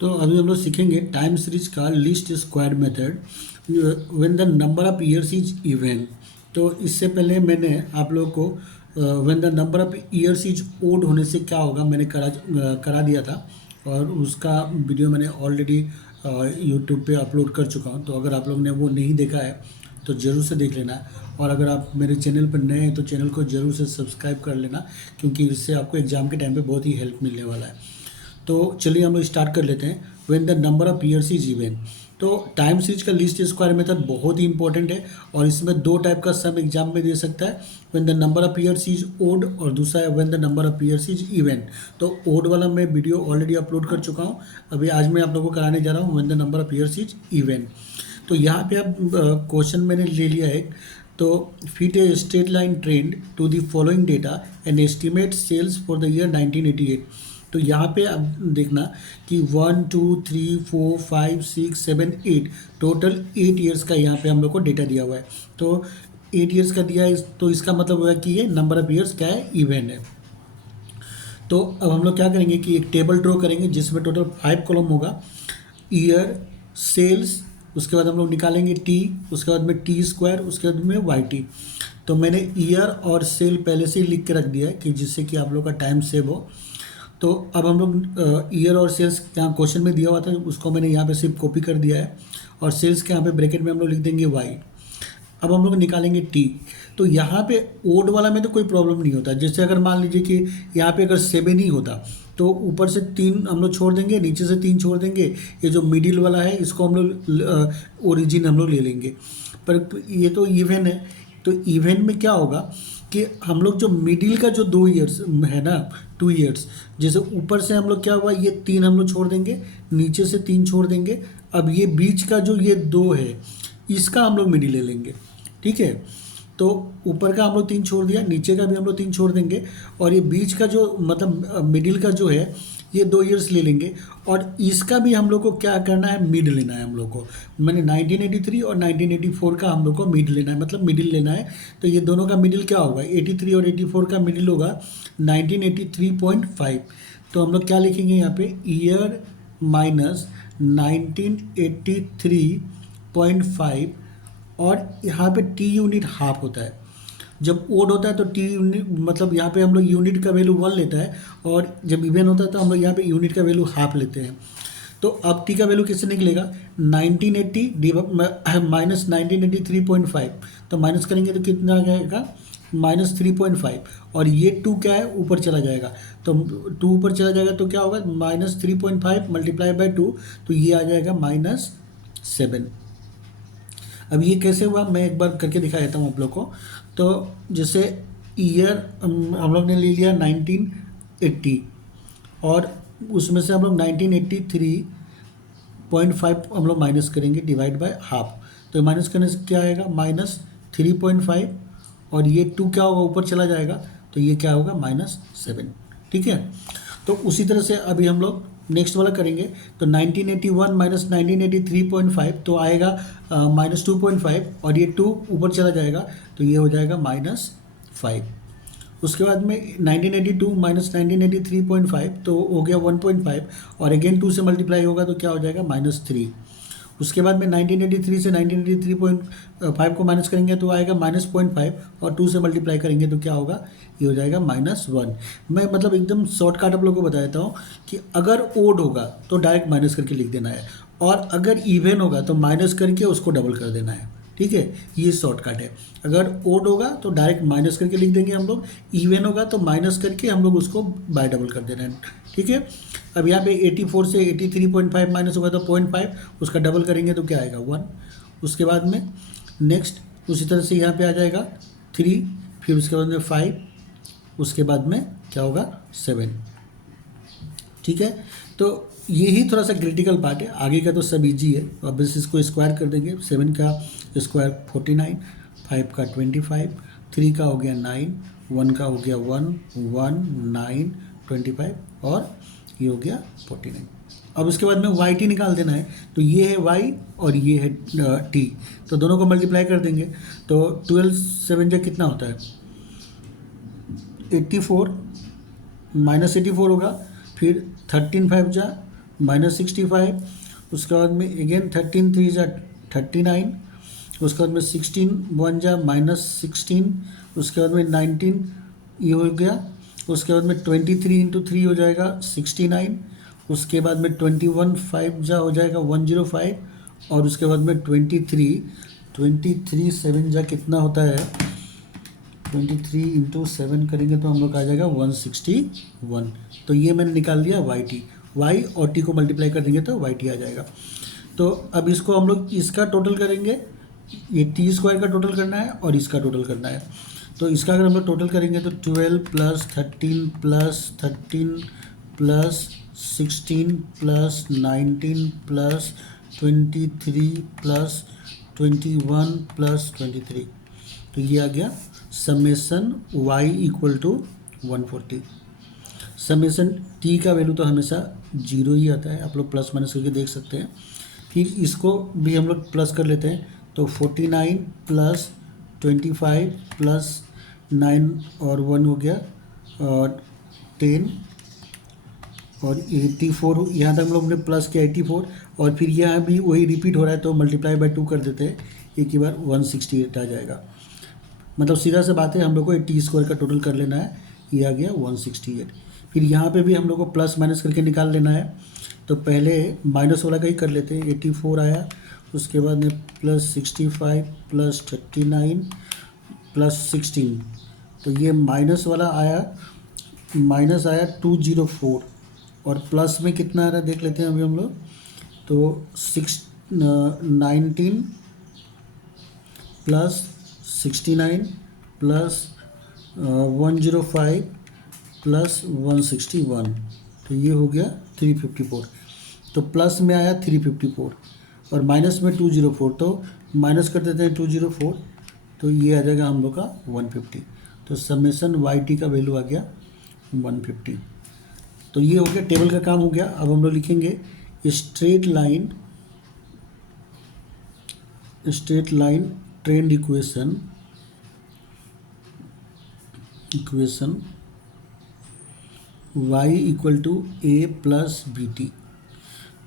तो अभी हम लोग सीखेंगे टाइम सीरीज का least square method when the number of years is even. तो इससे पहले मैंने आप लोगों को when the number of years is odd होने से क्या होगा मैंने करा दिया था, और उसका वीडियो मैंने ऑलरेडी यूट्यूब पे अपलोड कर चुका हूँ। तो अगर आप लोग ने वो नहीं देखा है तो ज़रूर से देख लेना है। और अगर आप मेरे चैनल पर नए हैं तो चैनल को ज़रूर से सब्सक्राइब कर लेना, क्योंकि इससे आपको एग्ज़ाम के टाइम पे बहुत ही हेल्प मिलने वाला है। तो चलिए हम लोग स्टार्ट कर लेते हैं। When the number of years is even. तो टाइम सीरीज का लीस्ट स्क्वायर मेथड बहुत ही इंपॉर्टेंट है, और इसमें दो टाइप का सम एग्जाम में दे सकता है। When the number of years is odd, और दूसरा है when the number of years is even. तो ओड वाला मैं वीडियो ऑलरेडी अपलोड कर चुका हूँ। अभी आज मैं आप लोगों को कराने जा रहा हूँ when the number of years is even. तो यहाँ पे आप क्वेश्चन मैंने ले लिया है। तो fit a straight line trend to the following data and estimate sales for the year 1988। तो यहाँ पे आप देखना कि 1 2 3 4 5 6 7 8 टोटल 8 ईयर्स का यहाँ पे हम लोग को डेटा दिया हुआ है। तो 8 ईयर्स का दिया है, तो इसका मतलब हुआ कि ये नंबर ऑफ ईयर्स क्या है, इवन है। तो अब हम लोग क्या करेंगे कि एक टेबल ड्रॉ करेंगे जिसमें टोटल 5 कॉलम होगा। ईयर, सेल्स, उसके बाद हम लोग निकालेंगे टी, उसके बाद में टी स्क्वायर, उसके बाद में वाई टी। तो मैंने ईयर और सेल पहले से ही लिख के रख दिया है कि जिससे कि आप लोग का टाइम सेव हो। तो अब हम लोग ईयर और सेल्स यहाँ क्वेश्चन में दिया हुआ था, उसको मैंने यहाँ पे सिर्फ कॉपी कर दिया है, और सेल्स के यहाँ पे ब्रैकेट में हम लोग लिख देंगे वाई। अब हम लोग निकालेंगे टी। तो यहाँ पे ओड वाला में तो कोई प्रॉब्लम नहीं होता। जैसे अगर मान लीजिए कि यहाँ पे अगर 7 ही होता तो ऊपर से 3 हम लोग छोड़ देंगे, नीचे से 3 छोड़ देंगे। ये जो मिडिल वाला है इसको हम लोग ओरिजिन हम लोग ले लेंगे। पर ये तो इवन है। तो इवन में क्या होगा कि हम लोग जो मिडिल का जो 2 ईयर्स है ना, 2 ईयर्स, जैसे ऊपर से हम लोग क्या हुआ, ये 3 हम लोग छोड़ देंगे, नीचे से 3 छोड़ देंगे। अब ये बीच का जो ये 2 है इसका हम लोग मिडिल ले लेंगे, ठीक है। तो ऊपर का हम लोग 3 छोड़ दिया, नीचे का भी हम लोग 3 छोड़ देंगे, और ये बीच का जो मतलब मिडिल का जो है ये 2 ईयर्स ले लेंगे। और इसका भी हम लोग को क्या करना है, मिड लेना है हम लोग को। मैंने 1983 और 1984 का हम लोग को मिड लेना है, मतलब मिडिल लेना है। तो ये दोनों का मिडिल क्या होगा, 83 और 84 का मिडिल होगा 1983.5। तो हम लोग क्या लिखेंगे यहाँ पे, ईयर माइनस 1983.5, और यहाँ पे टी यूनिट हाफ होता है। जब ओड होता है तो टी यूनिट मतलब यहाँ पे हम लोग यूनिट का वैल्यू 1 लेता है, और जब इवन होता है तो हम लोग यहाँ पे यूनिट का वैल्यू हाफ लेते हैं। तो अब टी का वैल्यू किससे निकलेगा, 1980 माइनस 1983.5। तो माइनस करेंगे तो कितना आ जाएगा, -3.5। और ये 2 क्या है, ऊपर चला जाएगा। तो 2 ऊपर चला जाएगा तो क्या होगा, -3.5 मल्टीप्लाई बाई 2, तो ये आ जाएगा -7। अब ये कैसे हुआ मैं एक बार करके दिखा देता हूँ आप लोग को। तो जैसे ईयर हम लोग ने ले लिया 1980, और उसमें से हम लोग 1983.5 हम लोग माइनस करेंगे डिवाइड बाय हाफ। तो माइनस करने से क्या आएगा, -3.5, और ये 2 क्या होगा, ऊपर चला जाएगा, तो ये क्या होगा, -7, ठीक है। तो उसी तरह से अभी हम लोग नेक्स्ट वाला करेंगे। तो 1981 माइनस 1983.5 तो आएगा -2.5, और ये 2 ऊपर चला जाएगा तो ये हो जाएगा -5। उसके बाद में 1982 माइनस 1983.5 तो हो गया 1.5, और अगेन 2 से मल्टीप्लाई होगा तो क्या हो जाएगा, -3। उसके बाद में 1983 से 1983.5 को माइनस करेंगे तो आएगा -0.5, और 2 से मल्टीप्लाई करेंगे तो क्या होगा, ये हो जाएगा -1। मैं मतलब एकदम शॉर्टकट आप लोगों को बता देता हूँ कि अगर ओड होगा तो डायरेक्ट माइनस करके लिख देना है, और अगर इवन होगा तो माइनस करके उसको डबल कर देना है, ठीक है। ये शॉर्टकट है। अगर ओड होगा तो डायरेक्ट माइनस करके लिख देंगे हम लोग, इवन होगा तो माइनस करके हम लोग उसको बाय डबल कर देना है, ठीक है। अब यहाँ पे 84 से 83.5 माइनस होगा तो 0.5, उसका डबल करेंगे तो क्या आएगा, 1। उसके बाद में नेक्स्ट उसी तरह से यहाँ पे आ जाएगा 3, फिर उसके बाद में 5, उसके बाद में क्या होगा, 7, ठीक है। तो यही थोड़ा सा क्रिटिकल पार्ट है, आगे का तो सब इजी है। अब बस इसको स्क्वायर कर देंगे। 7 का स्क्वायर 49, 5 का 25, 3 का हो गया 9, 1 का हो गया 1 1 9 25, और ये हो गया 49। अब उसके बाद में वाई टी निकाल देना है। तो ये है वाई और ये है टी, तो दोनों को मल्टीप्लाई कर देंगे। तो 12 7 जा कितना होता है, 84, -84 होगा। फिर 13 5 जा -65, उसके बाद में अगेन 13 3 जा 39, उसके बाद में 16 1 जा -16, उसके बाद में 19 ये हो गया, उसके बाद में 23 इंटू 3 हो जाएगा 69, उसके बाद में 21 5 जा हो जाएगा 105, और उसके बाद में 23 7 जा कितना होता है, 23 इंटू 7 करेंगे तो हम लोग आ जाएगा 161। तो ये मैंने निकाल लिया वाई और टी को मल्टीप्लाई कर देंगे तो वाई टी आ जाएगा। तो अब इसको हम लोग इसका टोटल करेंगे, ये टी स्क्वायर का टोटल करना है और इसका टोटल करना है। तो इसका अगर हम लोग टोटल करेंगे तो 12 plus 13 plus 13 plus 16 plus 19 plus 23 plus 21 plus 23, तो ये आ गया summation y equal to 140। Summation t का वैल्यू तो हमेशा 0 ही आता है, आप लोग प्लस माइनस करके देख सकते हैं। फिर इसको भी हम लोग प्लस कर लेते हैं, तो 49 प्लस 25 प्लस 9 और 1 हो गया और 10 और 84, यहाँ तक हम लोग ने प्लस किया 84, और फिर यहाँ भी वही रिपीट हो रहा है तो मल्टीप्लाई बाय 2 कर देते हैं, एक ही बार 168 आ जाएगा। मतलब सीधा सा बात है, हम लोग को टी स्क्वायर का टोटल कर लेना है, ये आ गया 168। फिर यहाँ पे भी हम लोग को प्लस माइनस करके निकाल लेना है, तो पहले माइनस वाला का ही कर लेते हैं, 84 आया, उसके बाद में प्लस 65 प्लस 39 प्लस 16, तो ये माइनस वाला आया, माइनस आया 204, और प्लस में कितना आ रहा है देख लेते हैं अभी हम लोग, तो 19 प्लस 69 प्लस 105 प्लस 161, तो ये हो गया 354। तो प्लस में आया 354 और माइनस में 204, तो माइनस कर देते हैं 204, तो ये आ जाएगा हम लोग का 150। तो समेसन वाई टी का वैल्यू आ गया 150। तो ये हो गया, टेबल का काम हो गया। अब हम लोग लिखेंगे straight line trend equation y equal to a plus b t.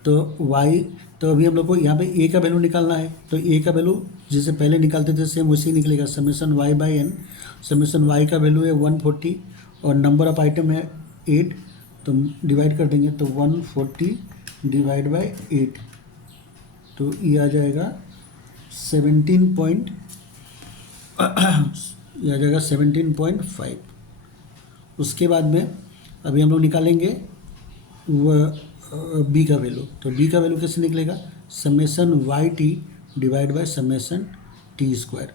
तो y, तो अभी हम लोग को यहाँ पे a का वैल्यू निकालना है, तो a का वैल्यू जैसे पहले निकालते थे सेम वैसे ही निकलेगा, summation y by n. Summation y का वैल्यू है 140 और नंबर ऑफ आइटम है 8, तो डिवाइड कर देंगे तो 140 डिवाइड बाई 8, तो ये आ जाएगा 17.5। उसके बाद में अभी हम लोग निकालेंगे बी का वैल्यू, तो बी का वैल्यू कैसे निकलेगा, summation y t divide by summation t square.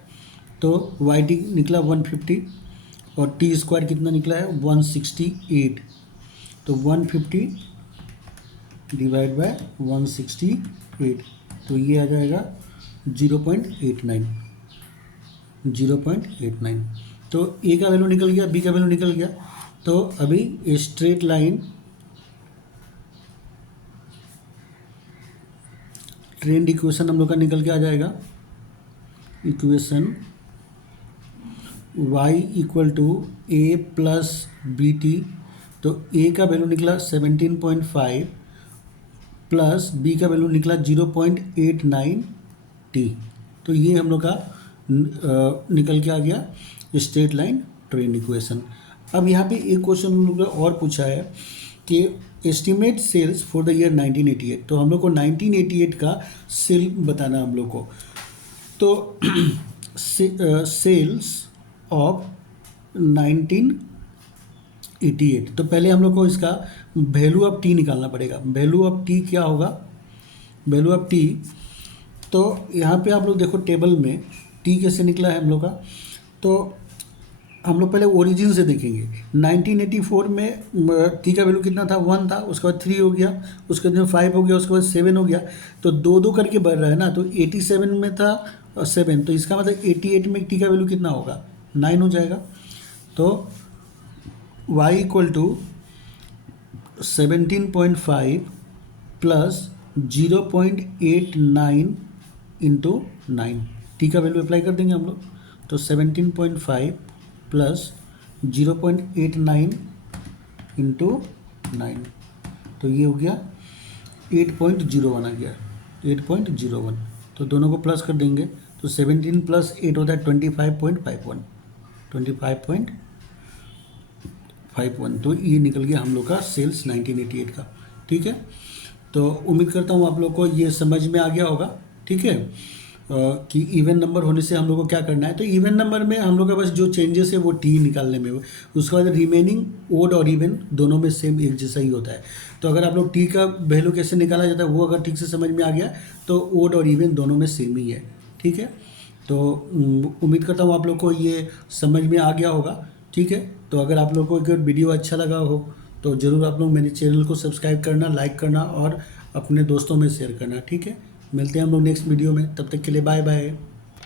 तो वाई टी निकला 150 और टी स्क्वायर कितना निकला है 168, तो 150 डिवाइड बाय 168, तो ये आ जाएगा 0.89। तो ए का वैल्यू निकल गया, बी का वैल्यू निकल गया। तो अभी स्ट्रेट लाइन ट्रेंड इक्वेशन हम लोग का निकल के आ जाएगा, equation y equal to a plus b t. तो a का वैल्यू निकला 17.5 प्लस b का वैल्यू निकला 0.89 t। तो ये हम लोग का निकल के आ गया स्ट्रेट लाइन ट्रेंड इक्वेशन। अब यहाँ पे एक क्वेश्चन हम लोग ने और पूछा है कि estimate sales for the year 1988। तो हम लोग को 1988 का सेल बताना हम लोग को। तो सेल्स ऑफ 1988, तो पहले हम लोग को इसका वैल्यू ऑफ टी निकालना पड़ेगा। वैल्यू ऑफ टी क्या होगा, वैल्यू ऑफ टी, तो यहाँ पे आप लोग देखो टेबल में टी कैसे निकला है हम लोग का। तो हम लोग पहले ओरिजिन से देखेंगे। 1984 में टी का वैल्यू कितना था, 1 था, उसके बाद 3 हो गया, उसके बाद 5 हो गया, उसके बाद 7 हो गया, तो 2 करके बढ़ रहा है ना। तो 87 में था 7, तो इसका मतलब 88 में टी का वैल्यू कितना होगा, 9 हो जाएगा। तो y equal to 17.5 plus 0.89 into 9, t का वैल्यू अप्लाई कर देंगे हम लोग। तो 17.5 प्लस 0.89 इंटू 9, तो ये हो गया 8.01 आ गया, 8.01। तो दोनों को प्लस कर देंगे तो 17 + 8 होता है 25.51, 25.51। तो ये निकल गया हम लोग का सेल्स 1988 का। ठीक है, तो उम्मीद करता हूँ आप लोग को ये समझ में आ गया होगा। ठीक है, कि इवन नंबर होने से हम लोग को क्या करना है। तो इवन नंबर में हम लोग का बस जो चेंजेस है वो टी निकालने में, उसके बाद रिमेनिंग ओड और इवन दोनों में सेम एक जैसा ही होता है। तो अगर आप लोग टी का वैल्यू कैसे निकाला जाता है वो अगर ठीक से समझ में आ गया तो ओड और इवन दोनों में सेम ही है। ठीक है, तो उम्मीद करता हूँ आप लोग को ये समझ में आ गया होगा। ठीक है, तो अगर आप लोग को अगर वीडियो अच्छा लगा हो तो ज़रूर आप लोग मेरे चैनल को सब्सक्राइब करना, लाइक करना और अपने दोस्तों में शेयर करना। ठीक है, मिलते हैं हम लोग नेक्स्ट वीडियो में, तब तक के लिए बाय बाय।